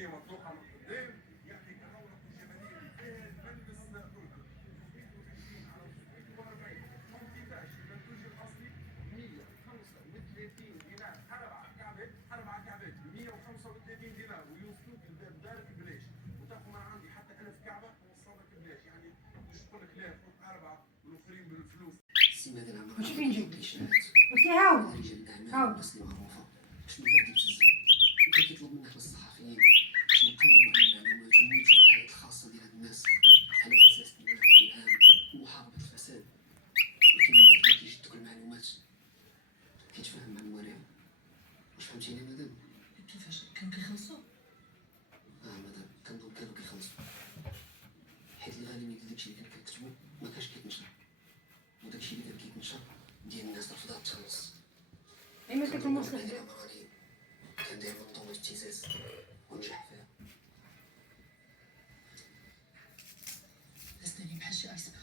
الروسيه مطروحه من قدام يعطيك الروعه الجماليه اللي فيها الملمس تركي. 18 المنتوج الاصلي 135 دينار، اربع كعبات 135 دينار، ويوصلوك الباب دارك بلاش، وتاخذ من عندي حتى 1000 كعبه ونوصل لك بلاش، يعني مش نقول لك لا خذ اربعه والاخرين بالفلوس. السي مازال عمرها واش فين جبت؟ كيشتغل قلت لي عاود رجال الاعمال عاود. والناس اللي معروفه باش من بعد يبتزوا، وكان كيطلب منا حنا الصحفيين باش نقلبوا على المعلومات ونميتوا الحياه الخاصه ديال هاد الناس على اساس الوعي العام ومحاربه الفساد، لكن من بعد كيجي دوك المعلومات كيتفاهم مع الموارد. واش فهمتيني مدام؟ كيفاش كانوا كيخلصوا؟ مدام كنظن كانوا كيخلصوا، حيت الغالبيه ديال داكشي اللي كان كيكتبوا ما كانش كيتنشر، وداكشي اللي كان كيتنشر ديال الناس رفضات تخلص. ايما كنت المصلح كان داير منظومه ابتزاز ونجح فيها. دازتني بحال شي ايسبر.